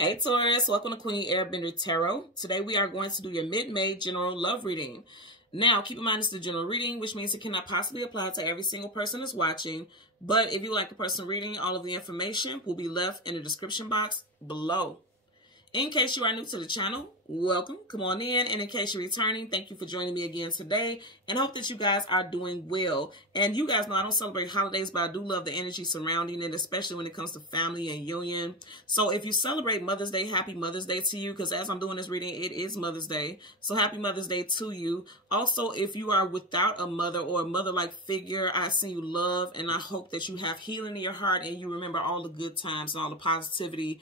Hey Taurus, welcome to Queen Airbender Tarot. Today we are going to do your mid-May general love reading. Now, keep in mind it's the general reading, which means it cannot possibly apply to every single person that's watching. But if you like a person reading, all of the information will be left in the description box below. In case you are new to the channel, welcome. Come on in. And in case you're returning, thank you for joining me again today. And hope that you guys are doing well. And you guys know I don't celebrate holidays, but I do love the energy surrounding it, especially when it comes to family and union. So if you celebrate Mother's Day, happy Mother's Day to you. Because as I'm doing this reading, it is Mother's Day. So happy Mother's Day to you. Also, if you are without a mother or a mother-like figure, I send you love. And I hope that you have healing in your heart and you remember all the good times and all the positivity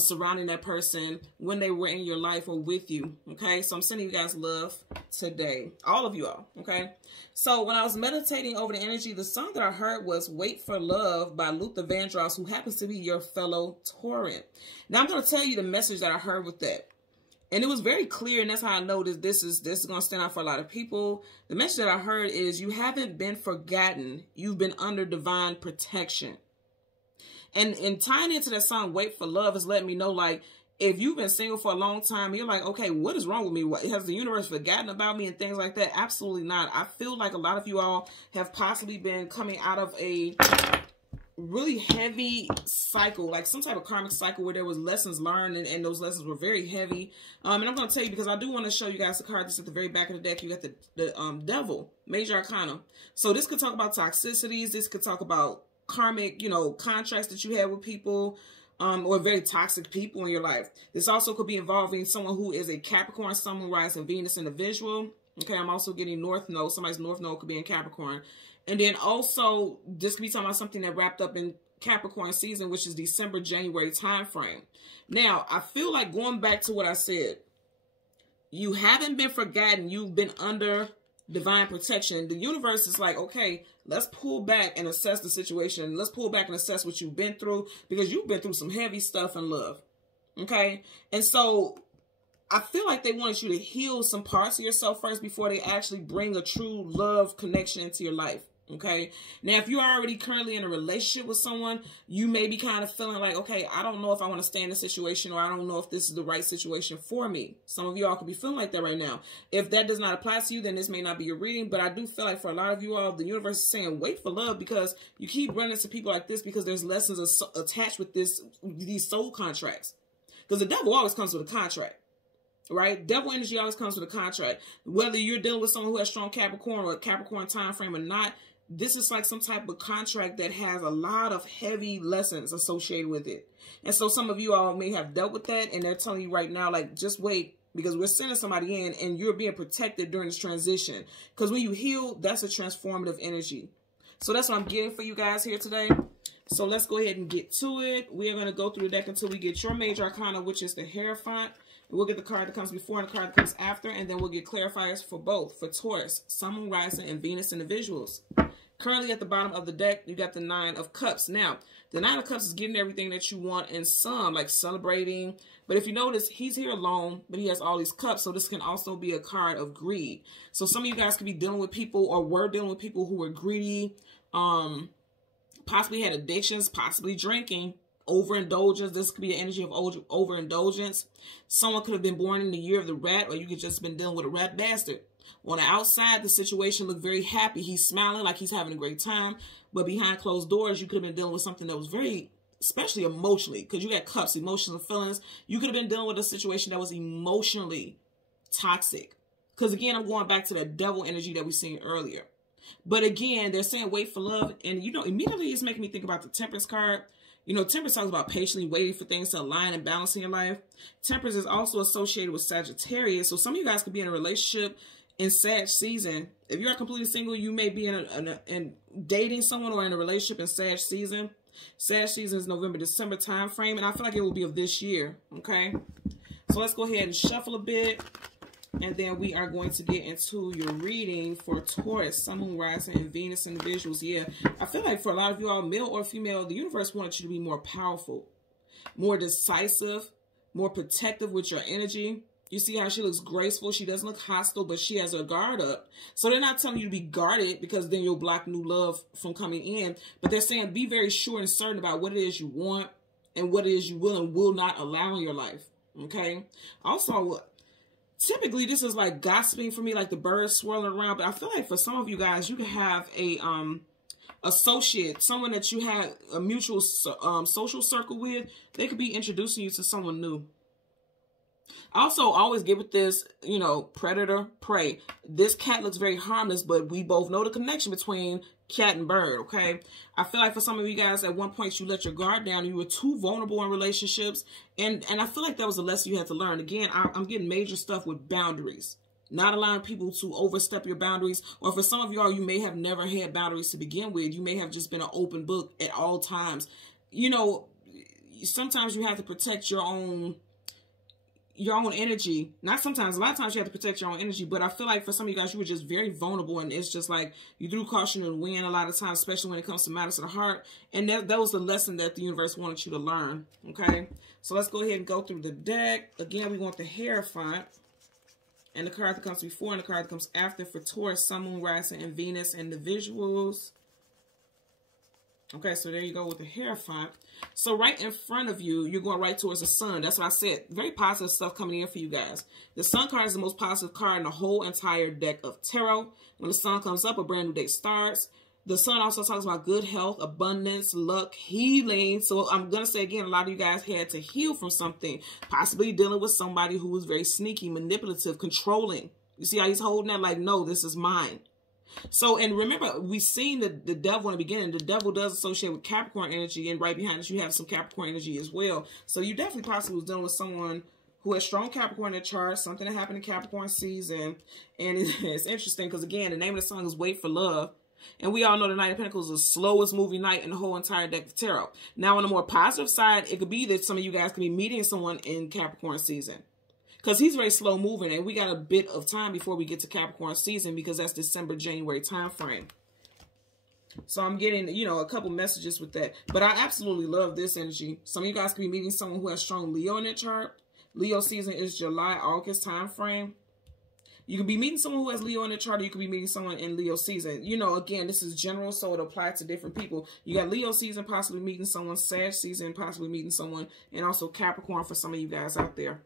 surrounding that person when they were in your life or with you. Okay, so I'm sending you guys love today, all of you all. Okay, so when I was meditating over the energy, the song that I heard was Wait for Love by Luther Vandross, who happens to be your fellow Tauran. Now I'm going to tell you the message that I heard with that, and it was very clear, and that's how I know that this is going to stand out for a lot of people. The message that I heard is you haven't been forgotten, you've been under divine protection. And tying into that song, Wait for Love, is letting me know, like, if you've been single for a long time, you're like, okay, what is wrong with me? What, has the universe forgotten about me and things like that? Absolutely not. I feel like a lot of you all have possibly been coming out of a really heavy cycle, like some type of karmic cycle where there was lessons learned and those lessons were very heavy. And I'm going to tell you, because I do want to show you guys the card that's at the very back of the deck. You got the Devil, Major Arcana. So this could talk about toxicities. This could talk about karmic, contracts that you have with people, or very toxic people in your life. This also could be involving someone who is a Capricorn, someone rising Venus individual. Okay, I'm also getting North Node. Somebody's North Node could be in Capricorn. And then also, this could be talking about something that wrapped up in Capricorn season, which is December, January time frame. Now, I feel like going back to what I said, you haven't been forgotten. You've been under divine protection. The universe is like, okay, let's pull back and assess the situation. Let's pull back and assess what you've been through, because you've been through some heavy stuff in love. Okay? And so I feel like they wanted you to heal some parts of yourself first before they actually bring a true love connection into your life. Okay? Now, if you're already currently in a relationship with someone, you may be kind of feeling like, okay, I don't know if I want to stay in this situation, or I don't know if this is the right situation for me. Some of you all could be feeling like that right now. If that does not apply to you, then this may not be your reading. But I do feel like for a lot of you all, the universe is saying, wait for love, because you keep running into people like this because there's lessons attached with these soul contracts. Because the devil always comes with a contract. Right? Devil energy always comes with a contract. Whether you're dealing with someone who has strong Capricorn or a Capricorn time frame or not, this is like some type of contract that has a lot of heavy lessons associated with it. And so some of you all may have dealt with that, and they're telling you right now, like, just wait, because we're sending somebody in and you're being protected during this transition. Because when you heal, that's a transformative energy. So that's what I'm getting for you guys here today. So let's go ahead and get to it. We are going to go through the deck until we get your Major Arcana, which is the Hierophant. We'll get the card that comes before and the card that comes after, and then we'll get clarifiers for both, for Taurus, Sun, Moon, Rising, and Venus individuals. Currently at the bottom of the deck, you got the Nine of Cups. Now, the Nine of Cups is getting everything that you want in some, like celebrating. But if you notice, he's here alone, but he has all these cups. So this can also be a card of greed. So some of you guys could be dealing with people, or were dealing with people who were greedy, possibly had addictions, possibly drinking, overindulgence. This could be an energy of overindulgence. Someone could have been born in the year of the rat, or you could just been dealing with a rat bastard. On the outside, the situation looked very happy. He's smiling like he's having a great time. But behind closed doors, you could have been dealing with something that was very, especially emotionally, because you got cups, emotions and feelings. You could have been dealing with a situation that was emotionally toxic. Because again, I'm going back to that devil energy that we seen earlier. But again, they're saying wait for love. And immediately it's making me think about the Temperance card. Temperance talks about patiently waiting for things to align and balance in your life. Temperance is also associated with Sagittarius. So some of you guys could be in a relationship in Sag season. If you're completely single, you may be in dating someone or in a relationship in Sag season. Sag season is November, December time frame, and I feel like it will be of this year. Okay, so let's go ahead and shuffle a bit, and then we are going to get into your reading for Taurus, Sun, Moon, Rising, and Venus individuals. Yeah, I feel like for a lot of you all, male or female, the universe wanted you to be more powerful, more decisive, more protective with your energy. You see how she looks graceful. She doesn't look hostile, but she has her guard up. So they're not telling you to be guarded, because then you'll block new love from coming in. But they're saying be very sure and certain about what it is you want. and what it is you will and will not allow in your life. Okay. Also, typically this is like gossiping for me, like the birds swirling around. But I feel like for some of you guys, you can have a associate, someone that you had a mutual social circle with. They could be introducing you to someone new. Also, always get with this, you know, predator, prey. This cat looks very harmless, but we both know the connection between cat and bird, okay? I feel like for some of you guys, at one point, you let your guard down. You were too vulnerable in relationships. And I feel like that was a lesson you had to learn. Again, I'm getting major stuff with boundaries. Not allowing people to overstep your boundaries. Or for some of y'all, you may have never had boundaries to begin with. You may have just been an open book at all times. You know, sometimes you have to protect your own energy. Not sometimes, a lot of times you have to protect your own energy, but I feel like for some of you guys, you were just very vulnerable, and it's just like you threw caution to the wind a lot of times, especially when it comes to matters of the heart. And that was the lesson that the universe wanted you to learn. Okay, so let's go ahead and go through the deck. Again, we want the Hierophant, and the card that comes before and the card that comes after for Taurus, Sun, Moon, Rising, and Venus individuals. Okay, so there you go with the Hierophant. So right in front of you, you're going right towards the sun. That's what I said. Very positive stuff coming in for you guys. The sun card is the most positive card in the whole entire deck of tarot. When the sun comes up, a brand new day starts. The sun also talks about good health, abundance, luck, healing. So I'm going to say again, a lot of you guys had to heal from something. Possibly dealing with somebody who was very sneaky, manipulative, controlling. You see how he's holding that like, no, this is mine. So, and remember, we've seen the devil in the beginning. The devil does associate with Capricorn energy, and right behind us, you have some Capricorn energy as well. So you definitely possibly was dealing with someone who has strong Capricorn in their chart, something that happened in Capricorn season. And it's interesting because, again, the name of the song is Wait for Love. And we all know the Knight of Pentacles is the slowest moving knight in the whole entire deck of tarot. Now, on the more positive side, it could be that some of you guys could be meeting someone in Capricorn season. Because he's very slow moving, and we got a bit of time before we get to Capricorn season, because that's December, January time frame. So I'm getting, you know, a couple messages with that. But I absolutely love this energy. Some of you guys could be meeting someone who has strong Leo in their chart. Leo season is July, August time frame. You could be meeting someone who has Leo in their chart, or you could be meeting someone in Leo season. You know, again, this is general, so it applies to different people. You got Leo season, possibly meeting someone, Sag season, possibly meeting someone, and also Capricorn for some of you guys out there.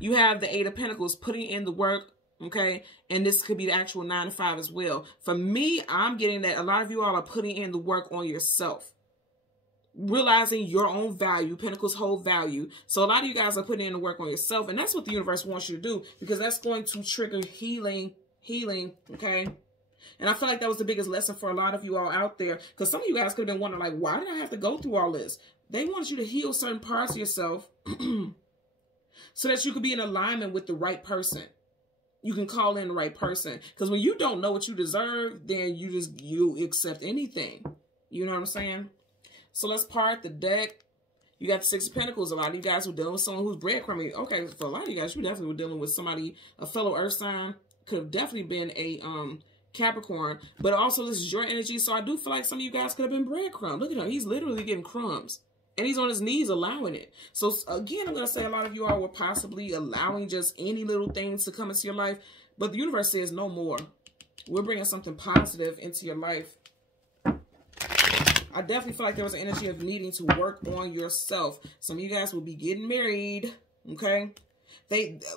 You have the Eight of Pentacles, putting in the work, okay? And this could be the actual 9 to 5 as well. For me, I'm getting that a lot of you all are putting in the work on yourself. Realizing your own value, Pentacles hold value. So a lot of you guys are putting in the work on yourself. And that's what the universe wants you to do, because that's going to trigger healing, okay? And I feel like that was the biggest lesson for a lot of you all out there. Because some of you guys could have been wondering, like, why did I have to go through all this? They want you to heal certain parts of yourself so that you could be in alignment with the right person. You can call in the right person. Because when you don't know what you deserve, then you accept anything. You know what I'm saying? So let's part the deck. You got the Six of Pentacles. A lot of you guys were dealing with someone who's breadcrumbing. Okay, for a lot of you guys, you definitely were dealing with somebody, a fellow earth sign. Could have definitely been a Capricorn. But also, this is your energy. So I do feel like some of you guys could have been breadcrumbed. Look at him. He's literally getting crumbs. And he's on his knees allowing it. So again, I'm going to say a lot of you all were possibly allowing just any little things to come into your life. But the universe says no more. We're bringing something positive into your life. I definitely feel like there was an energy of needing to work on yourself. Some of you guys will be getting married, okay?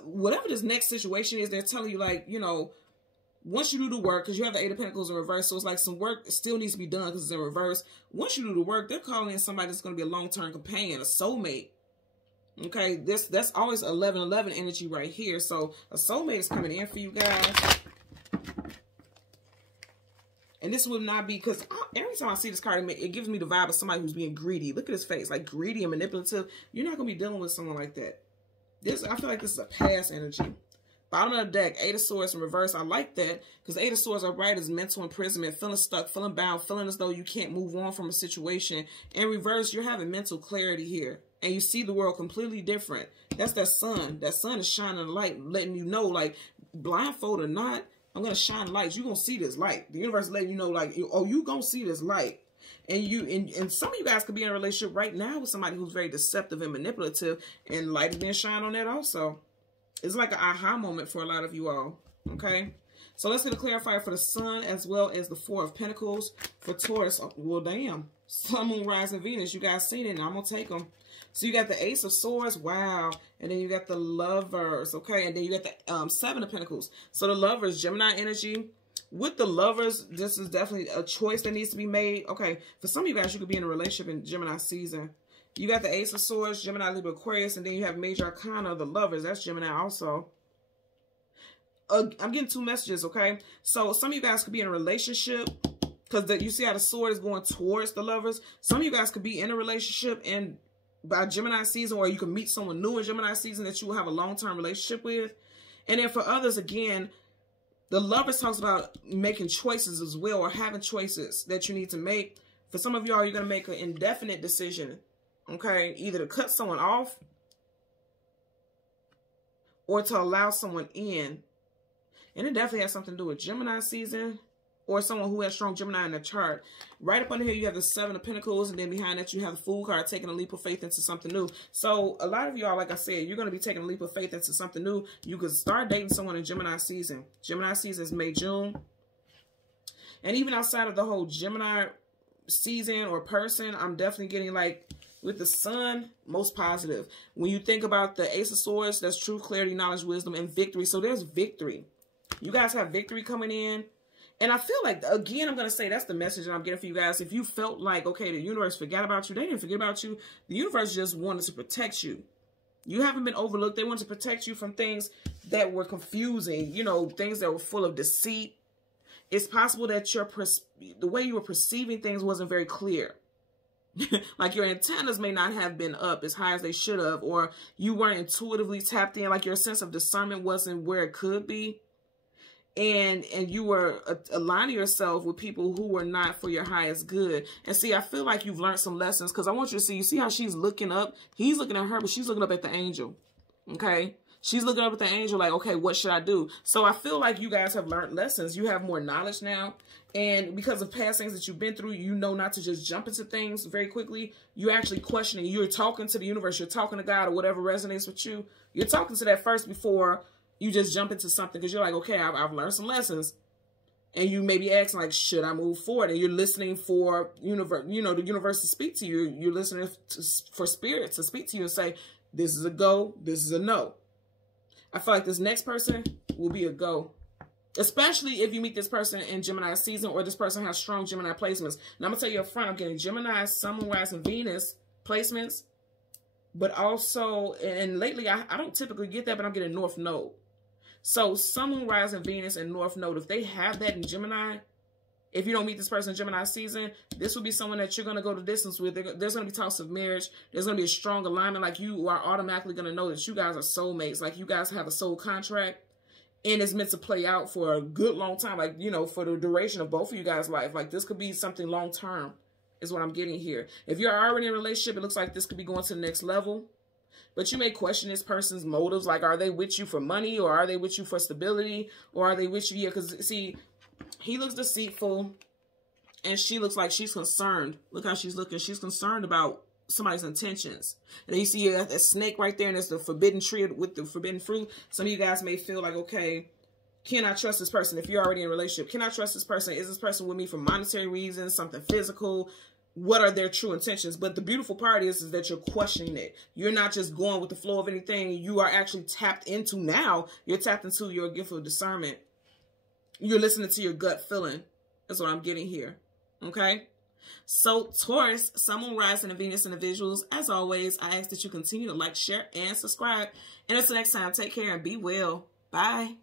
Whatever this next situation is, they're telling you, like, you know, once you do the work, because you have the Eight of Pentacles in reverse, so it's like some work still needs to be done because it's in reverse. Once you do the work, they're calling in somebody that's going to be a long-term companion, a soulmate. Okay, that's always 11-11 energy right here. So a soulmate is coming in for you guys. And this would not be, because every time I see this card, it gives me the vibe of somebody who's being greedy. Look at his face, like greedy and manipulative. You're not going to be dealing with someone like that. I feel like this is a past energy. Bottom of the deck, Eight of Swords in reverse. I like that, because Eight of Swords upright is mental imprisonment, feeling stuck, feeling bound, feeling as though you can't move on from a situation. In reverse, you're having mental clarity here, and you see the world completely different. That's that sun. That sun is shining a light, letting you know, like, blindfold or not, I'm going to shine lights. You're going to see this light. The universe is letting you know, like, oh, you're going to see this light. And some of you guys could be in a relationship right now with somebody who's very deceptive and manipulative, and light is being shined on that also. It's like an aha moment for a lot of you all, okay? So let's get a clarifier for the Sun as well as the Four of Pentacles for Taurus. Oh, well, damn. Sun, Moon, Rising, Venus. You guys seen it, and I'm going to take them. So you got the Ace of Swords. Wow. And then you got the Lovers. Okay. And then you got the Seven of Pentacles. So the Lovers, Gemini energy. With the Lovers, this is definitely a choice that needs to be made. Okay. For some of you guys, you could be in a relationship in Gemini season. You got the Ace of Swords, Gemini, Libra, Aquarius. And then you have Major Arcana, the Lovers. That's Gemini also. I'm getting two messages, okay? So some of you guys could be in a relationship because you see how the sword is going towards the Lovers. Some of you guys could be in a relationship and by Gemini season, or you can meet someone new in Gemini season that you will have a long-term relationship with. And then for others, again, the Lovers talks about making choices as well, or having choices that you need to make. For some of y'all, you're going to make an indefinite decision, okay? Either to cut someone off or to allow someone in. And it definitely has something to do with Gemini season or someone who has strong Gemini in their chart. Right up under here, you have the Seven of Pentacles. And then behind that, you have the Fool card, taking a leap of faith into something new. So a lot of y'all, like I said, you're going to be taking a leap of faith into something new. You could start dating someone in Gemini season. Gemini season is May, June. And even outside of the whole Gemini season or person, I'm definitely getting like with the Sun, most positive. When you think about the Ace of Swords, that's truth, clarity, knowledge, wisdom, and victory. So there's victory. You guys have victory coming in. And I feel like, again, I'm going to say that's the message that I'm getting for you guys. If you felt like, okay, the universe forgot about you, they didn't forget about you. The universe just wanted to protect you. You haven't been overlooked. They wanted to protect you from things that were confusing, you know, things that were full of deceit. It's possible that the way you were perceiving things wasn't very clear. Like your antennas may not have been up as high as they should have, or you weren't intuitively tapped in, like your sense of discernment wasn't where it could be. And you were aligning yourself with people who were not for your highest good. And see, I feel like you've learned some lessons, because I want you to see, you see how she's looking up? He's looking at her, but she's looking up at the angel. Okay? She's looking up at the angel like, okay, what should I do? So I feel like you guys have learned lessons. You have more knowledge now. And because of past things that you've been through, you know not to just jump into things very quickly. You're actually questioning. You're talking to the universe. You're talking to God or whatever resonates with you. You're talking to that first before you just jump into something, because you're like, okay, I've learned some lessons. And you may be asking, like, should I move forward? And you're listening for the universe to speak to you. You're listening for spirit to speak to you and say, this is a go, this is a no. I feel like this next person will be a go. Especially if you meet this person in Gemini season, or this person has strong Gemini placements. And I'm going to tell you up front, I'm getting Gemini, Sun, Moon, Rising, Venus placements. But also, and lately, I don't typically get that, but I'm getting North Node. So Sun, Moon, Rising, Venus, and North Node, if they have that in Gemini, if you don't meet this person in Gemini season, this will be someone that you're going to go the distance with. There's going to be talks of marriage. There's going to be a strong alignment. Like, you are automatically going to know that you guys are soulmates. Like, you guys have a soul contract. And it's meant to play out for a good long time. Like, you know, for the duration of both of you guys' life. Like, this could be something long term is what I'm getting here. If you're already in a relationship, it looks like this could be going to the next level. But you may question this person's motives. Like, are they with you for money, or are they with you for stability, or are they with you? Yeah, because, see, he looks deceitful, and she looks like she's concerned. Look how she's looking. She's concerned about somebody's intentions. And then you see a snake right there, and there's the forbidden tree with the forbidden fruit. Some of you guys may feel like, okay, can I trust this person? If you're already in a relationship, can I trust this person? Is this person with me for monetary reasons, something physical? What are their true intentions? But the beautiful part is that you're questioning it. You're not just going with the flow of anything. You are actually tapped into now. You're tapped into your gift of discernment. You're listening to your gut feeling. That's what I'm getting here. Okay? So, Taurus, Sun, Moon, Rising, and Venus individuals, as always, I ask that you continue to like, share, and subscribe. And until next time, take care and be well. Bye.